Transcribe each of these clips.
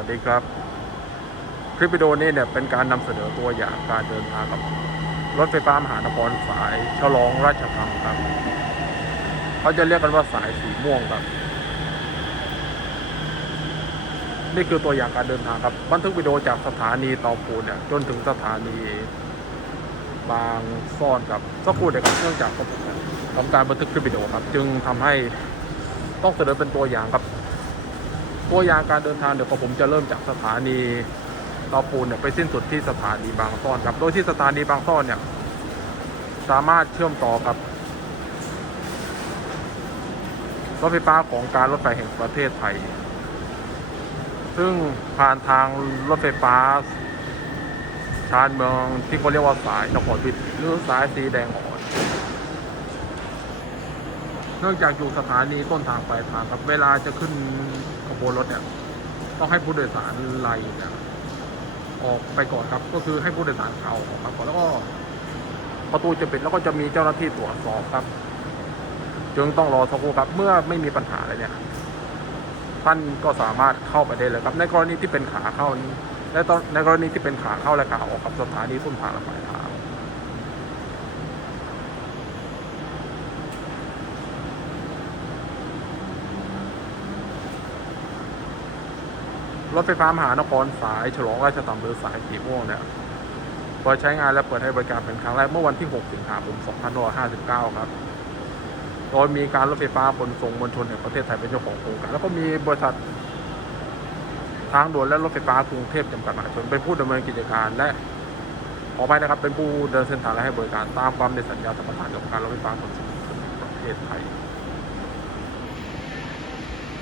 วัสดีครับ คลิปวิดีโอนี้เนี่ยเป็นการนำเสนอตัวอย่างการเดินทางกับรถไฟฟ้ามหานครสายฉลองราชธรรมครับเขาจะเรียกกันว่าสายสีม่วงครับ นี่คือตัวอย่างการเดินทางครับ บันทึกวิดีโอจากสถานีเตาปูนเนี่ยจนถึงสถานีบางซ่อนครับสักครู่เดี๋ยวครับเนื่องจากผมทำการบันทึกคลิปวิดีโอครับ จึงทำให้ต้องเสนอเป็นตัวอย่างครับ ตัวอย่างการเดินทางเดี๋ยวผมจะเริ่มจากสถานีเตาปูนเนี่ยไปสิ้นสุดที่สถานีบางซ่อนครับ โดยที่สถานีบางซ่อนเนี่ย สามารถเชื่อมต่อกับรถไฟฟ้าของการรถไฟแห่งประเทศไทย ซึ่งผ่านทางรถไฟฟ้า ชานเมืองที่เขาเรียกว่าสายนครพิษหรือสายสีแดงอ่อน เนื่องจากอยู่สถานีต้นทางปลายทางครับ เวลาจะขึ้น บนรถเนี่ยต้องให้ผู้โดยสารไล่เนี่ยออกไปก่อนครับ ก็คือให้ผู้โดยสารเขาออกมาก่อนแล้วก็ประตูจะปิดแล้วก็จะมีเจ้าหน้าที่ตรวจสอบครับจึงต้องรอสักครู่ครับ เมื่อไม่มีปัญหาอะไรเนี่ยท่านก็สามารถเข้าไปได้เลยครับ ในกรณีที่เป็นขาเข้านี้และตอนในกรณีที่เป็นขาเข้าและขาออกกับสถานีต้นทางและปลายทาง รถไฟฟ้ามหานครสายฉลองราชธรรมหรือสายสีม่วงเนี่ยเปิดใช้งานและเปิดให้บริการเป็นครั้งแรกเมื่อวันที่ 6 สิงหาคม 2559 ครับ โดยมีการรถไฟฟ้าขนส่งมวลชนแห่งประเทศไทยเป็นเจ้าของโครงการ แล้วก็มีบริษัททางด่วนและรถไฟฟ้ากรุงเทพจำกัดมหาชนเป็นผู้ดำเนินกิจการและขอไปนะครับ เป็นผู้เดินเส้นทางและให้บริการตามความในสัญญาสัมปทานของการรถไฟฟ้าขนส่งมวลชนแห่งประเทศไทย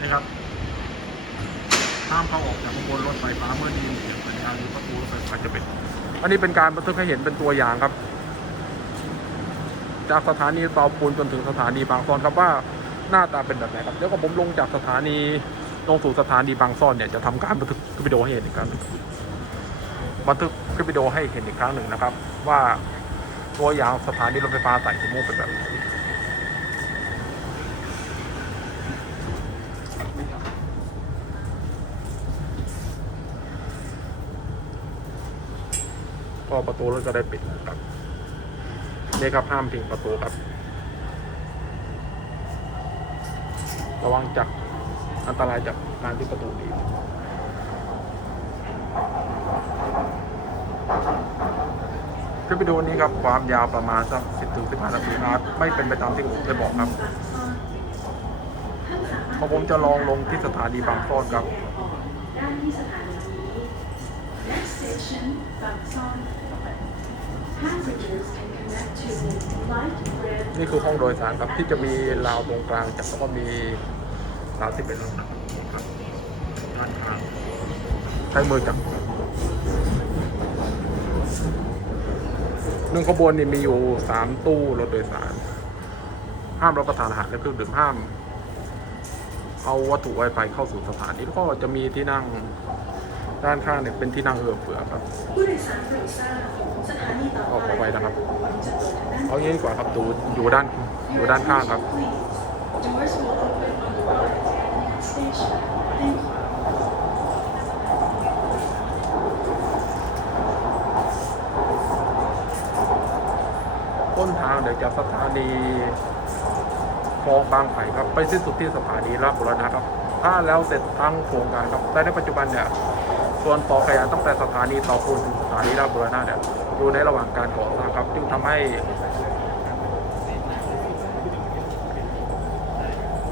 นะครับ ห้ามเข้าออกจากขบวนรถไฟฟ้าเมื่อได้ยินเสียงสัญญาณหรือประตูรถไฟฟ้าจะปิดอันนี้เป็นการบันทึกให้เห็นเป็นตัวอย่างครับ จากสถานีเตาปูนจนถึงสถานีบางซ่อนครับว่าหน้าตาเป็นแบบไหนครับเดี๋ยวก็ผมลงจากสถานีลงสู่สถานีบางซ่อนเนี่ยจะทำการบันทึกคลิปวิดีโอให้เห็นอีกครั้งหนึ่งบันทึกคลิปวิดีโอให้เห็นอีกครั้งหนึ่งนะครับ ว่าตัวอย่างสถานีรถไฟฟ้าสายสีม่วงเป็นแบบไหน ก็ประตูรถก็ได้ปิดแล้วครับนี่ครับห้ามพิงประตูครับ ระวังจากอันตรายจากการที่ประตูดีคลิปวิดีโอนี้ครับความยาวประมาณสัก10ถึง15นาทีนะครับ ไม่เป็นไปตามที่ผมได้บอกครับพราะผมจะลองลงที่สถานีบางซ่อนครับด้า นี่คือห้องโดยสารครับที่จะมีราวตรงกลางจากแล้วก็มีราวที่เป็นลักษณะครับด้านข้างใช้มือจับครับหนึ่งขบวนนี่มีอยู่สามตู้รถโดยสาร ห้ามรับประทานอาหารและเครื่องดื่มห้าม เอาวัตถุไวไฟเข้าสู่สถานีแล้วก็จะมีที่นั่ง ด้านข้างเนี่ยเป็นที่นั่งเอื้อเฟือครับผู้โดยสารโปรดทราบสถานีต่ออกไปไปนะครับเปิดทางด้านเอางี้ดีกว่าครับดูอยู่ด้านอยู่ด้านข้างครับต้นทางเดี๋ยวจากสถานีคลองบางไผ่ครับ ไปสิ้นสุดที่สถานีราชบุรณะครับ ถ้าแล้วเสร็จทั้งโครงการครับแต่ในปัจจุบันเนี่ย ส่วนต่อขยายตั้งแต่สถานีต่อปูนถึงสถานีราชบุรณะเนี่ยอยู่ในระหว่างการก่อสร้างครับจึงทำให้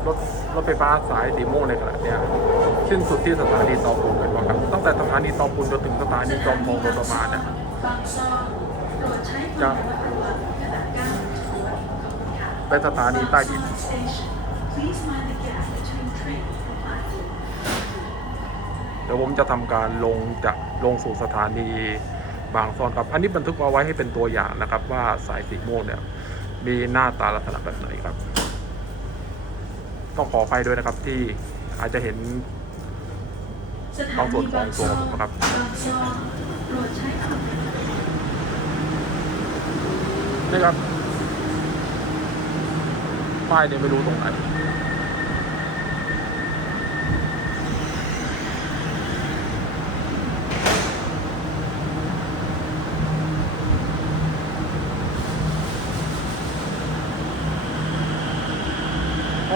รถรถไฟฟ้าสายสีม่วงในขณะเนี้ยสิ้นสุดที่สถานีเตอปูนเป็นว่าครับตั้งแต่สถานีเตอปูนจนถึงสถานีจอมทองโดยประมาณเนี่ยบางซ่อนโปรดใช้ความระมัดระวังขณะก้าวถึงขอบคุณค่ะเป็นสถานีใต้ดิน เดี๋ยวผมจะทำการลงจากลงสู่สถานีบางซ่อนครับ อันนี้บันทึกเอาไว้ให้เป็นตัวอย่างนะครับ ว่าสายสีม่วงเนี่ยมีหน้าตาลักษณะแบบไหนครับ ต้องขออภัยด้วยนะครับที่อาจจะเห็นสถาบางส่วนนีของตัวผมนะครับบางซ่อนโปรดใช้ความนี่ครับป้ายเนี่ยไม่รู้ตรงไหน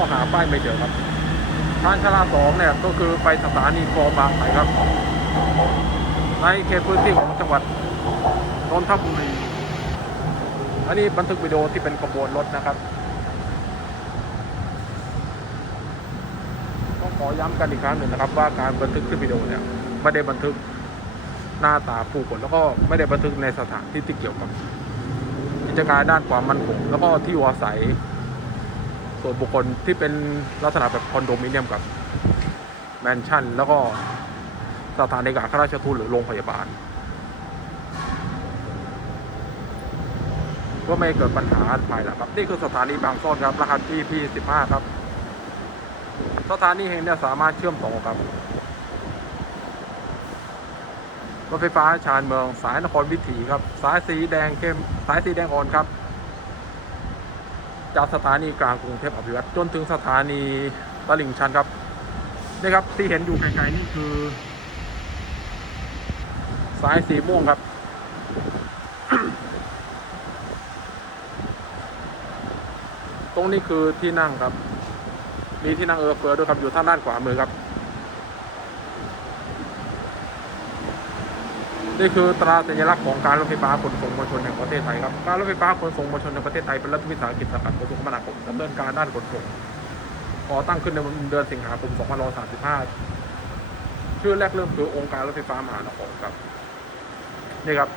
ก็หาป้ายไม่เจอครับทางชลาสองเนี่ยก็คือไปสถานีคลองบางไผ่ครับ ในเขตพื้นที่ของจังหวัดนนทบุรี อันนี้บันทึกวิดีโอที่เป็นขบวนรถนะครับต้องขอย้ำกันอีกครั้งหนึ่งนะครับ ว่าการบันทึกคลิปวิดีโอเนี่ยไม่ได้บันทึกหน้าตาผู้คนแล้วก็ไม่ได้บันทึกในสถานที่ที่เกี่ยวกับกิจการด้านความมั่นคงแล้วก็ที่อยู่อาศัย ส่วนบุคคลที่เป็นลักษณะแบบคอนโดมิเนียมกับแมนชั่น แล้วก็สถานเอกอัครราชทูตหรือโรงพยาบาลเพื่อไม่เกิดปัญหาภายหลังครับ นี่คือสถานีบางซ่อนครับรหัส GP 15 ครับ สถานีแห่งนี้สามารถเชื่อมต่อกับรถไฟฟ้าชานเมืองสายนครวิถีครับ สายสีแดงเข้มสายสีแดงอ่อนครับ จากสถานีกลางกรุงเทพอภิวัตรจนถึงสถานีตลิ่งชันครับนี่ครับที่เห็นอยู่ไกลๆนี่คือ สายสีม่วงครับ ตรงนี้คือที่นั่งครับ มีที่นั่งเออเฟือด้วยครับอยู่ทางด้านขวามือครับ นี่คือตราสัญลักษณ์ของการรถไฟฟ้าขนส่งมวลชนแห่งประเทศไทยครับ การรถไฟฟ้าขนส่งมวลชนในประเทศไทยเป็นรัฐวิสาหกิจสังกัดกระทรวงคมนาคมดำเนินการด้านขนส่งก่อตั้งขึ้นในเดือนสิงหาคม 2535 ชื่อแรกเริ่มคือองค์การรถไฟฟ้ามหานครครับ นี่ครับ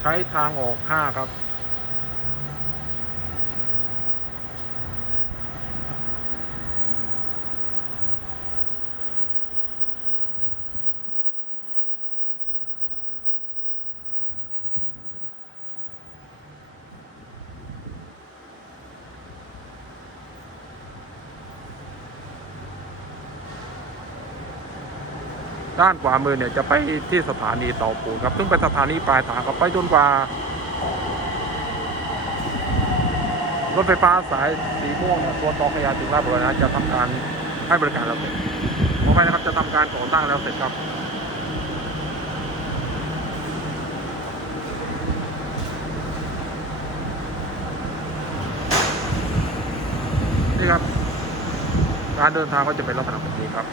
ใช้ทางออก 5 ครับานขวามือเนี่ยจะไปที่สถานีเตาปูนครับ ซึ่งเป็นสถานีปลายทางครับไปจนกว่า รถไฟฟ้าสายสีม่วงตัวต่อขยายถึงราชบุรณะจะทำการให้บริการแล้วเสร็จขอไปนะครับจะทำการก่อตั้งแล้วเสร็จครับนี่ครับ การเดินทางก็จะเป็นลักษณะแบบนี้ครับ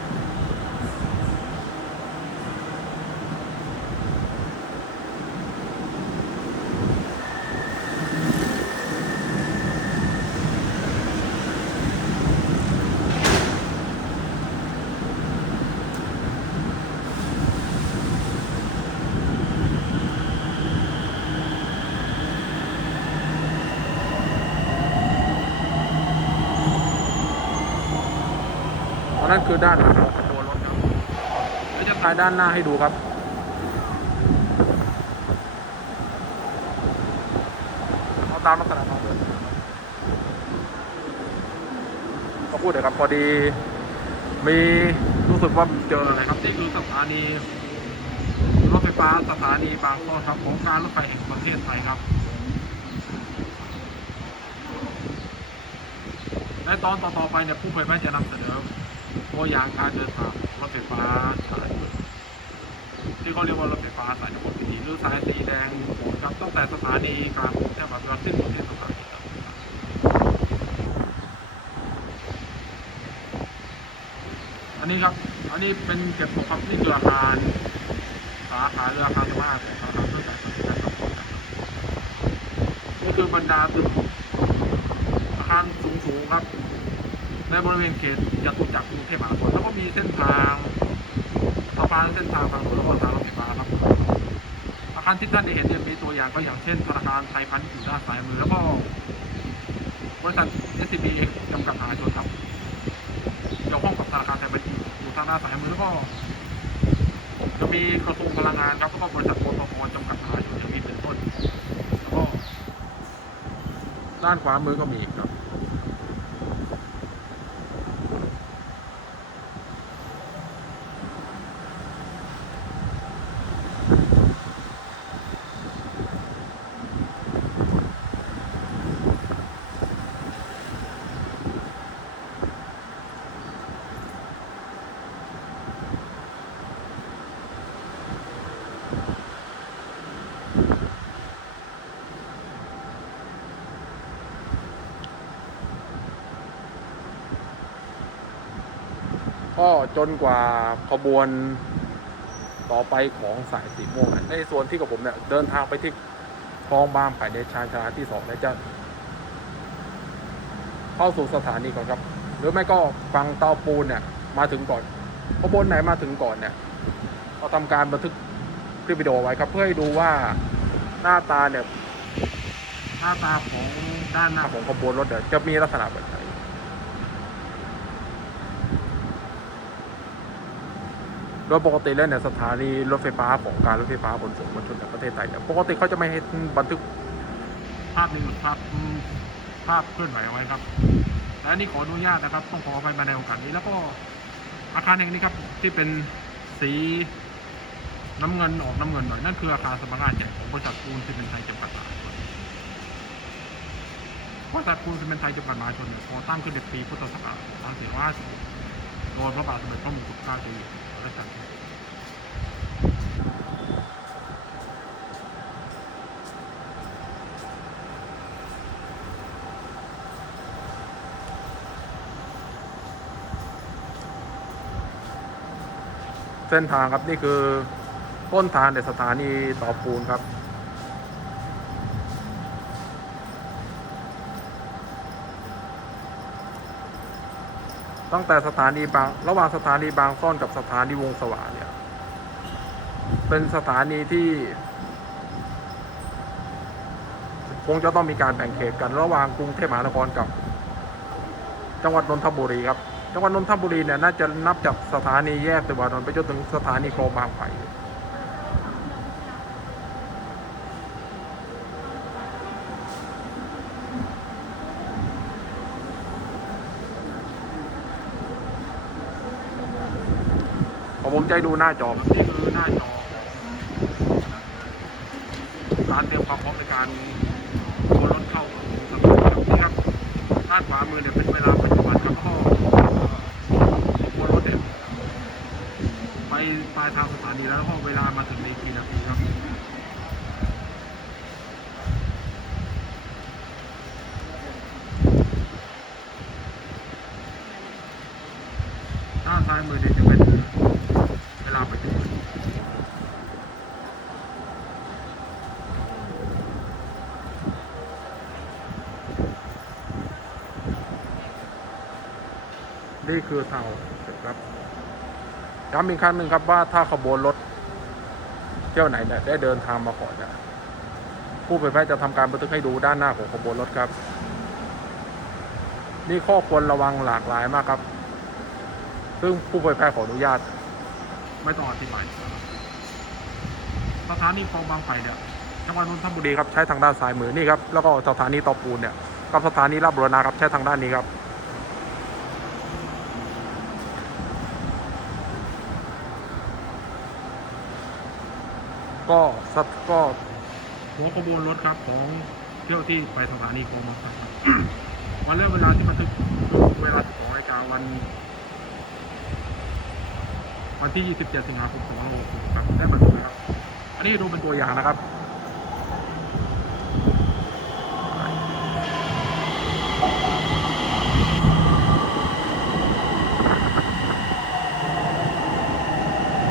นนั้นคือด้านหลังของขบวรถครับเดี๋ยวจะถ่ายด้านหน้าให้ดูครับเอาตามลักษณะของเดินก็พูดเลยครับพอดี มีรู้สึกว่าเจออะไรครับนี่คือสถานีรถไฟฟ้าสถานีบางซ่อครับของการรถไฟแห่งประเทศไทยครับในตอนต่อๆไปเนี่ยผู้เผยแพร่จะนำเสนอ ตัวอย่างการเดินทางรถไฟฟ้าสายที่เขาเรียกว่ารถไฟฟ้าสายนครพิถีหรือสายสีแดงครับตั้งแต่สถานีกลางกรุงเทพมหานครสิ้นสุดที่สถานีอันนี้ครับ อันนี้เป็นเก็บตกครับนี่คืออาคารสาขาเรืออาคารสมาร์ทของสาขาเครื่องจักสัญญาณครับนี่คือบรรดาตึกอาคารสูงๆครับ ในบริเวณเขตจตุจักรกรุงเทพมหานครแล้วก็มีเส้นทางสะพานเส้นทางทางหลวงแล้วก็ทางรถไฟฟ้าครับอาคารที่ท่านได้เห็นเนี่ยมีตัวอย่างก็อย่างเช่นธนาคารไทยพาณิชย์อยู่ด้านซ้ายมือแล้วก็บริษัท SCB จำกัดมหาชนครับเกี่ยวข้องกับธนาคารไทยพาณิชย์อยู่ทางด้านซ้ายมือแล้วก็จะมีกระทรวงพลังงานครับแล้วก็บริษัทปตทจำกัดมหาชนอย่างนี้เป็นต้นแล้วก็ด้านขวามือก็มีครับ ก็จนกว่าขบวนต่อไปของสายสีม่วงในส่วนที่กับผมเนี่ยเดินทางไปที่คลองบางไผ่ในชานชาลาที่สองเนี่ยจะ เข้าสู่สถานีก่อนครับ หรือไม่ก็ฟังเตาปูนเนี่ย มาถึงก่อนขบวนไหนมาถึงก่อนเนี่ยเราทำการบันทึกคลิปวิดีโอไว้ครับ เพื่อให้ดูว่าหน้าตาเนี่ย หน้าตาของด้านหน้าของขบวนรถเนี่ยจะมีลักษณะแบบไหน โดยปกติแล้วเนี่ยสถานีรถไฟฟ้าของการรถไฟฟ้าขนส่งมวลชนแห่งประเทศไทยเนี่ยปกติเขาจะไม่ให้บันทึกภาพนิ่งหรือภาพภาพเคลื่อนไหวเอาไว้ครับและอันนี่ขออนุญาตนะครับ ต้องขออภัยมาในโอกาสนี้แล้วก็อาคารแห่งนี้ครับที่เป็นสีน้ำเงินออกน้ำเงินหน่อยนั่นคืออาคารสำนักงานใหญ่ของบริษัทปูนซีเมนไทยจำกัดมหาชนบริษัทปูนซีเมนไทยจำกัดมหาชนเนี่ยก่อตั้งขึ้นในปีพุทธศักราช2450โดยพระบาทสมเด็จพระมงกุฎเกล้าเจ้าอยู่หัว นะครับเส้นทางครับนี่คือต้นทางในสถานีต่อปูนครับ ตั้งแต่สถานีบางระหว่างสถานีบางซ่อนกับสถานีวงสว่างเนี่ย เป็นสถานีที่คงจะต้องมีการแบ่งเขตกันระหว่างกรุงเทพมหานครกับ จังหวัดนนทบุรีครับ จังหวัดนนทบุรีเนี่ยน่าจะนับจากสถานีแยกติวานนท์ไปจนถึงสถานีคลองบางไผ่ พอผมใจดูหน้าจอนี่คือหน้าจอการเตรียมความพร้อมในการตัวรถเข้าสถานีครับนี่ครับด้านขวามือเนี่ยเป็นเวลาปัจจุบันครับก็บนรถเนี่ยไปปลายทางสถานีแล้วก็เวลามาถึงในกี่นาทีครับด้านซ้ายมือเนี่ยจะเป็นเวลาปัจจุบันี่คือทางออกครับย้ำอีกครั้งหนึ่งครับว่าถ้าขบวนรถเที่ยวไหนเนี่ยได้เดินทางมาก่อนเนี่ยผู้เผยแพร่จะทำการบันทึกให้ดูด้านหน้าของขบวนรถครับ นี่ข้อควรระวังหลากหลายมากครับ ซึ่งผู้เผยแพร่ขออนุญาต ไม่ต้องอธิบายสถานีคลองบางไผ่เนี่ยจังหวัดนนทบุรีครับใช้ทางด้านซ้ายมือนี่ครับแล้วก็สถานีตอปูนเนี่ยกับสถานีราชบุรณะครับใช้ทางด้านนี้ครับ ก็สัตก็หัวขบวนรถครับของเที่ยวที่ไปสถานีคลองบางไผ่ครับวันและเวลาที่บันทึกคือเวลา12นาฬิกาวัน วันที่ 27 สิงหาคม2566ครับได้บันทึกนะครับ อันนี้ดูเป็นตัวอย่างนะครับ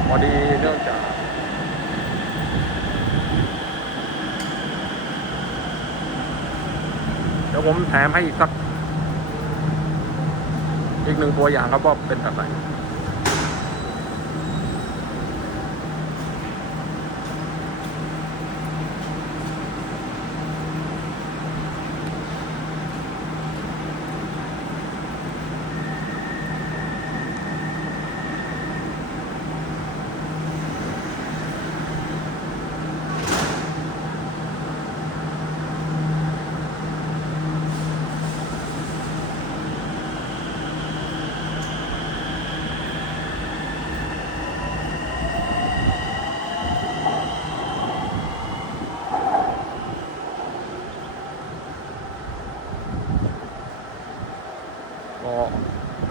พอดีเนื่องจาก เดี๋ยวผม แถมให้อีกสักอีกหนึ่งตัวอย่างครับว่าเป็นแบบไหน ก็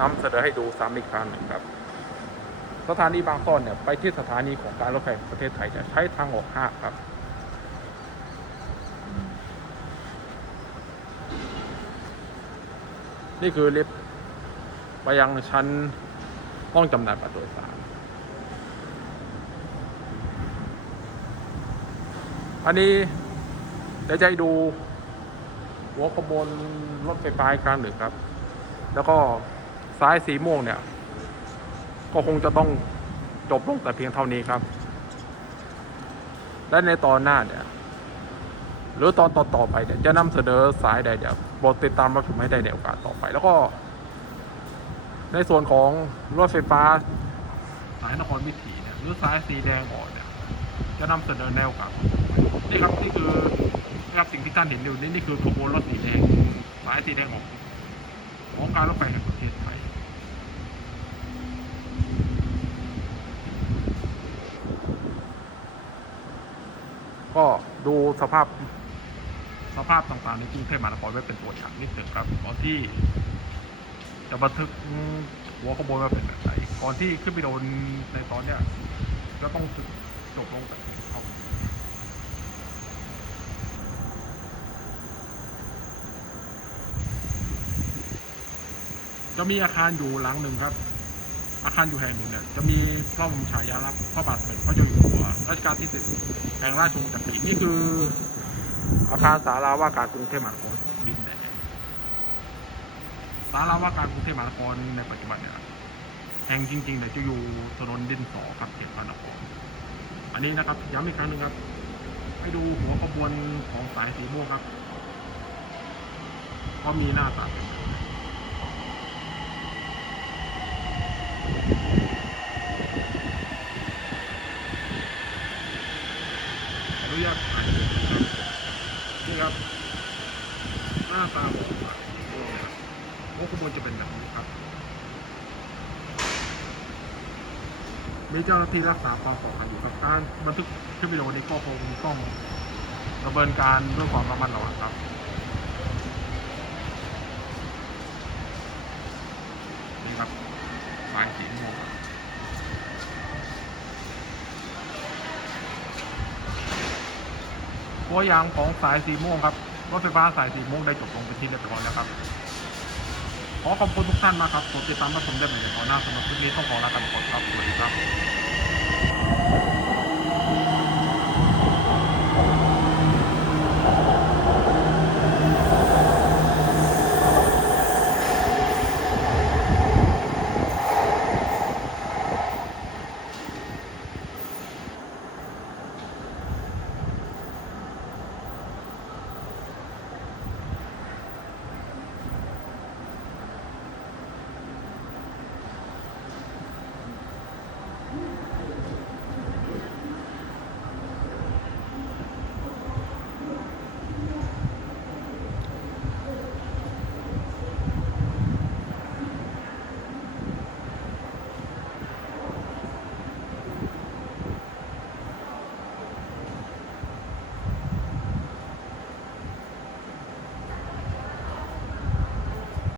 นำเสนอให้ดูซ้ำอีกครั้งหนึ่งครับ สถานีบางซ่อนเนี่ยไปที่สถานีของการรถไฟประเทศไทยจะใช้ทางออกห้าครับ นี่คือลิฟต์ไปยังชั้นห้องจำหน่ายบัตรโดยสารอันนี้เดี๋ยวจะให้ดูหัวขบวนรถไฟฟ้าอีกครั้งหนึ่งครับ แล้วก็ ซ้ายสีม่วงเนี่ย ก็คงจะต้องจบลงแต่เพียงเท่านี้ครับ และในตอนหน้าเนี่ย หรือตอนต่อๆไปเนี่ยจะนำเสนอสายใดเดี๋ยวโปรดติดตามรับชมให้ได้ในโอกาสต่อไป แล้วก็ ในส่วนของรถไฟฟ้า สายนครวิถีเนี่ยหรือสายสีแดงอ่อนเนี่ยจะนำเสนอในโอกาสต่อไปนี่ครับนี่คือนี่ครับสิ่งที่ท่านเห็นอยู่นี่นี่คือขบวนรถสีแดงสายสีแดงของของการรถไฟแห่งประเทศไทย ก็ ดูสภาพสภาพต่างๆในกรุงเทพมหานครไว้เป็นตัวอย่างนิดหนึ่งครับก่อนที่จะบันทึกหัวขบวนมาเป็นแบบไหนก่อนที่ขึ้นไปโดนในตอนเนี้ยก็ต้องจบลงแบบนี้ครับจะมีอาคารอยู่หลังหนึ่งครับ อาคารอยู่แห่งหนึ่งเนี่ยจะมีพระบรมฉายาลักษณ์พระบาทสมเด็จพระเจ้าอยู่หัว รัชกาลที่สิบแห่งราชวงศ์จักรีนี่คือ อาคารสาราว่าการกรุงเทพมหานครดินแดงสาราว่าการกรุงเทพมหานครในปัจจุบันเนี่ยแห่งจริงๆเนี่ยจะอยู่ถนนดินสอครับเขตพระนครอันนี้นะครับย้ำอีกครั้งหนึ่งครับให้ดูหัวขบวนของสายสีม่วงครับ ก็มีหน้าตาเป็นแบบนี้ขออนุญาตถ่ายรูปนะครับนี่ครับ หน้าตาของสายสีม่วงนะครับหัวขบวนจะเป็นแบบนี้ครับ มีเจ้าหน้า ที่รักษาความปลอดภัยอยู่ครับการบันทึกคลิปวิดีโอนี้ก็คงต้องดำเนินการด้วยความระมัดระวังครับนี่ครับสายสีม่วงตัวอย่างของสายสีม่วงครับรถไฟฟ้าสายสีม่วงได้จบลงเป็นที่เรียบร้อยแล้วครับ ขอขอบคุณทุกท่านมากครับติดตามรับชมได้ใหม่ในตอนหน้าสำหรับคลิปนี้ต้องขอลากันก่อนครับสวัสดีครับ